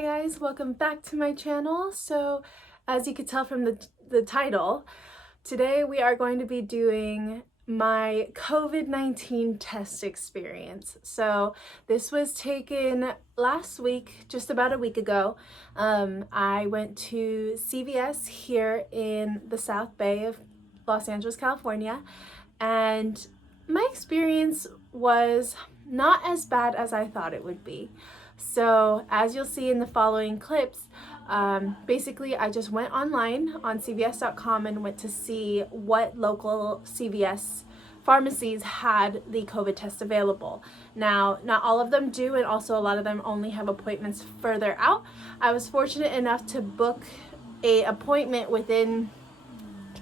Hi guys, welcome back to my channel. So as you could tell from the title, today we are going to be doing my COVID-19 test experience. So this was taken last week, just about a week ago. I went to CVS here in the South Bay of Los Angeles, California, and my experience was not as bad as I thought it would be. So as you'll see in the following clips, basically I just went online on CVS.com and went to see what local CVS pharmacies had the COVID test available. Now, not all of them do, and also a lot of them only have appointments further out. I was fortunate enough to book an appointment within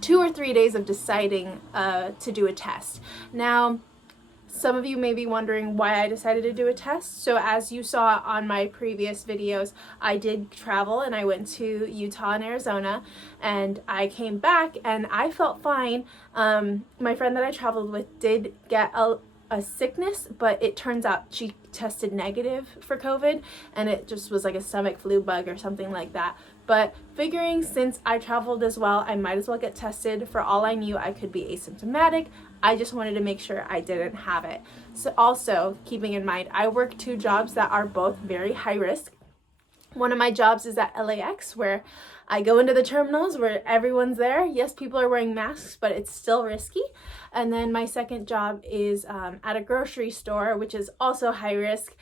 2 or 3 days of deciding to do a test. Now, some of you may be wondering why I decided to do a test. So as you saw on my previous videos, I did travel and I went to Utah and Arizona, and I came back and I felt fine. My friend that I traveled with did get a sickness, but it turns out she tested negative for COVID, and it just was like a stomach flu bug or something like that. But figuring since I traveled as well, I might as well get tested. For all I knew, I could be asymptomatic. I just wanted to make sure I didn't have it. So also keeping in mind, I work 2 jobs that are both very high risk. One of my jobs is at LAX, where I go into the terminals where everyone's there. Yes, people are wearing masks, but it's still risky. And then my second job is at a grocery store, which is also high risk.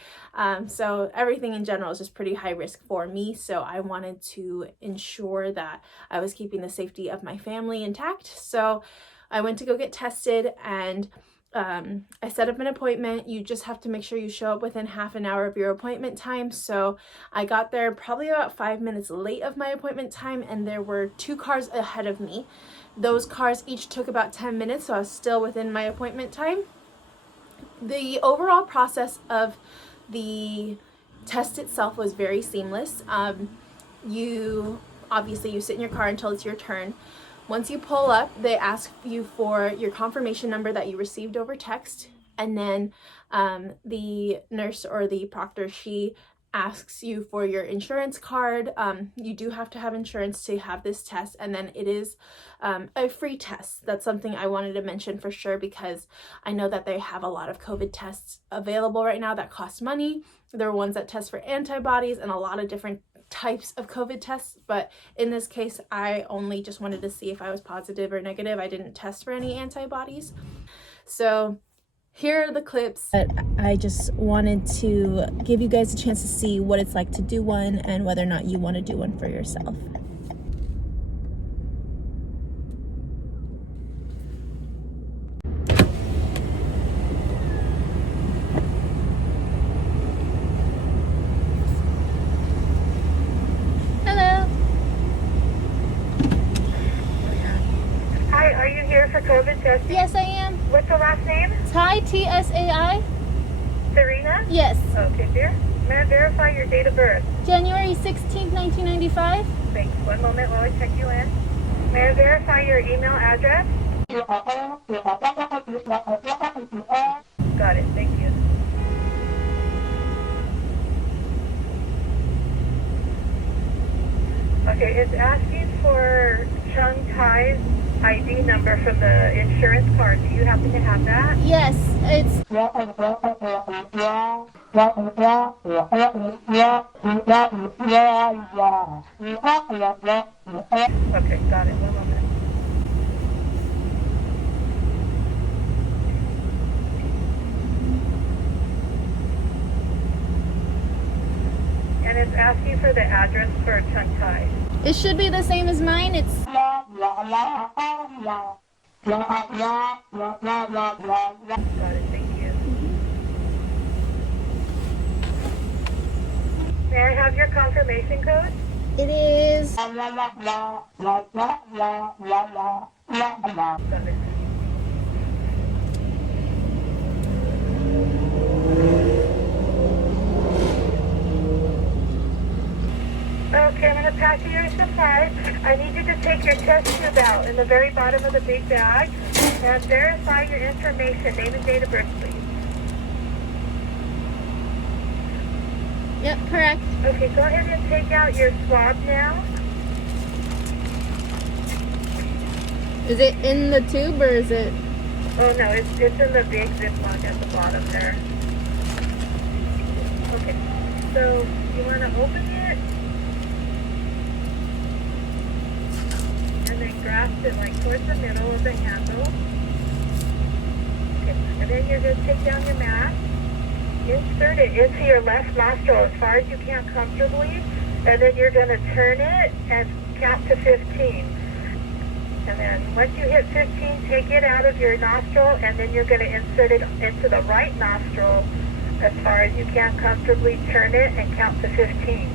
So everything in general is just pretty high risk for me. So I wanted to ensure that I was keeping the safety of my family intact. So I went to go get tested, and I set up an appointment. You just have to make sure you show up within half an hour of your appointment time. So I got there probably about 5 minutes late of my appointment time, and there were 2 cars ahead of me. Those cars each took about 10 minutes, so I was still within my appointment time. The overall process of the test itself was very seamless. You sit in your car until it's your turn. Once you pull up, they ask you for your confirmation number that you received over text, and then the nurse or the proctor, she asks you for your insurance card. You do have to have insurance to have this test, and then it is a free test. That's something I wanted to mention for sure, because I know that they have a lot of COVID tests available right now that cost money. There are ones that test for antibodies and a lot of different types of COVID tests, but in this case I only just wanted to see if I was positive or negative. I didn't test for any antibodies. So here are the clips. I just wanted to give you guys a chance to see what it's like to do one and whether or not you want to do one for yourself. For COVID testing? Yes, I am. What's the last name? Ty, T-S-A-I. Serena? Yes. Okay, dear. May I verify your date of birth? January 16th, 1995. Thanks. One moment while I check you in. May I verify your email address? Got it. Thank you. Okay, it's asking for Chung Tai's ID number from the insurance card. Do you happen to have that? Yes, it's... Okay, got it. One moment. And it's asking for the address for Chung Tai. It should be the same as mine. It's... Got it, thank you. May I have your confirmation code? It is... Got it. Okay, I'm going to pass you your supplies. I need you to take your test tube out in the very bottom of the big bag and verify your information, name and date of birth, please. Yep, correct. Okay, go ahead and take out your swab now. Is it in the tube or is it? Oh no, it's in the big Ziploc at the bottom there. Okay, so you want to open it and then grasp it like towards the middle of the handle. Okay, and then you're going to take down your mask, insert it into your left nostril as far as you can comfortably, and then you're going to turn it and count to 15. And then once you hit 15, take it out of your nostril, and then you're going to insert it into the right nostril as far as you can comfortably, turn it, and count to 15.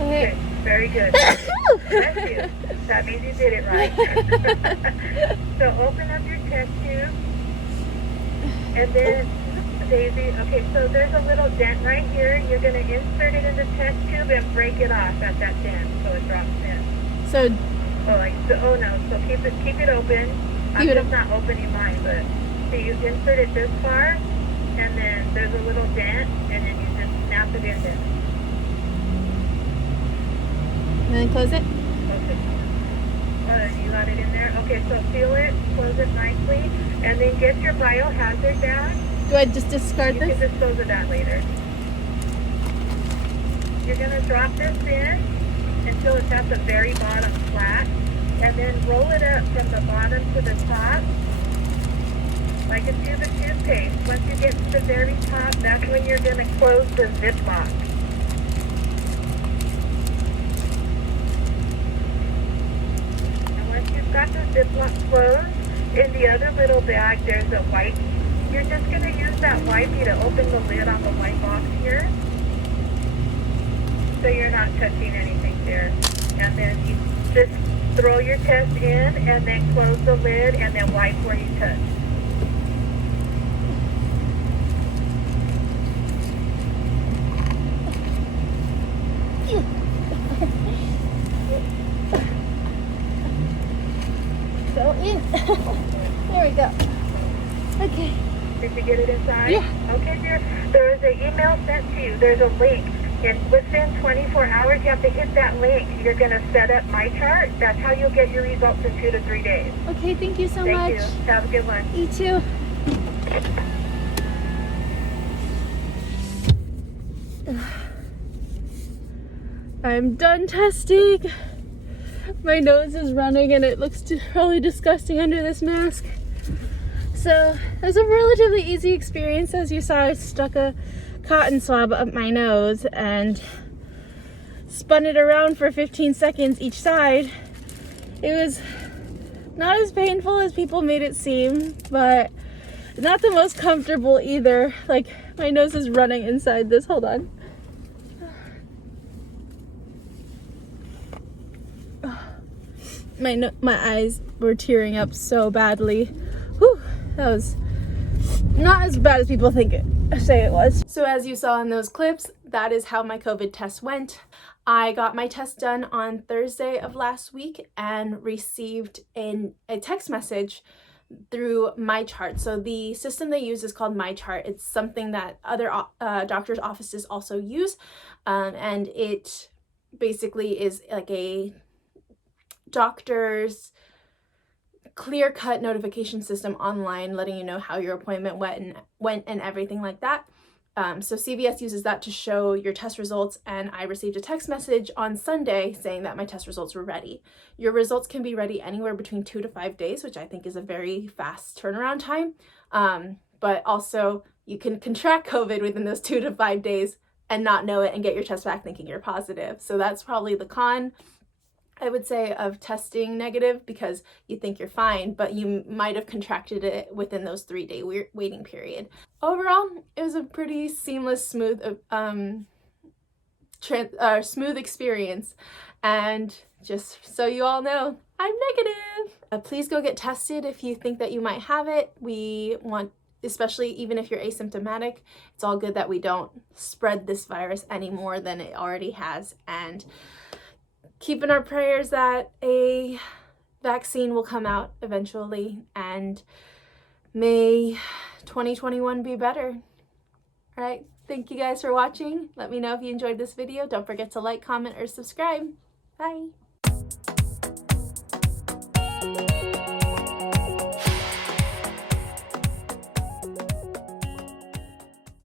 Okay. Very good. Bless you. That means you did it right. So open up your test tube. And then, Daisy, okay, so there's a little dent right here. You're going to insert it in the test tube and break it off at that dent so it drops in. So, Oh no, so keep it open. I'm just not opening mine, but so you insert it this far, and then there's a little dent, and then you just snap it in there. and then close it. Okay. You got it in there? Okay, so seal it, close it nicely, and then get your biohazard bag. Do I just discard You this? can dispose of that later. You're going to drop this in until it's at the very bottom flat, and then roll it up from the bottom to the top like a tube of toothpaste. Once you get to the very top, that's when you're going to close the Ziploc. And once you've got the Ziploc closed, in the other little bag there's a wipey. You're just going to use that wipey to open the lid on the white box here, so you're not touching anything there. And then you just throw your test in and then close the lid and then wipe where you touch. Go in. There we go. Okay. Did you get it inside? Yeah. Okay, dear. There is an email sent to you. There's a link. And within 24 hours, you have to hit that link. You're going to set up My Chart. That's how you'll get your results in 2 to 3 days. Okay, thank you so much. Thank you. Have a good one. You too. I'm done testing. My nose is running and it looks really disgusting under this mask. So it was a relatively easy experience. As you saw, I stuck a cotton swab up my nose and spun it around for 15 seconds each side. It was not as painful as people made it seem, but not the most comfortable either. Like, my nose is running inside this. Hold on. My eyes were tearing up so badly. Whew, that was not as bad as people say it was. So as you saw in those clips, that is how my COVID test went. I got my test done on Thursday of last week and received a text message through My Chart. So the system they use is called My Chart. It's something that other doctors' offices also use, and it basically is like a doctor's clear-cut notification system online, letting you know how your appointment went and everything like that. So CVS uses that to show your test results, and I received a text message on Sunday saying that my test results were ready. Your results can be ready anywhere between 2 to 5 days, which I think is a very fast turnaround time. But also you can contract COVID within those 2 to 5 days and not know it and get your test back thinking you're positive. So that's probably the con. I would say, of testing negative because you think you're fine, but you might have contracted it within those 3-day waiting period. Overall, it was a pretty seamless, smooth experience. And just so you all know, I'm negative. Please go get tested if you think that you might have it. We want, especially even if you're asymptomatic, it's all good that we don't spread this virus any more than it already has. And keep in our prayers that a vaccine will come out eventually, and may 2021 be better. All right, thank you guys for watching. Let me know if you enjoyed this video. Don't forget to like, comment, or subscribe. Bye.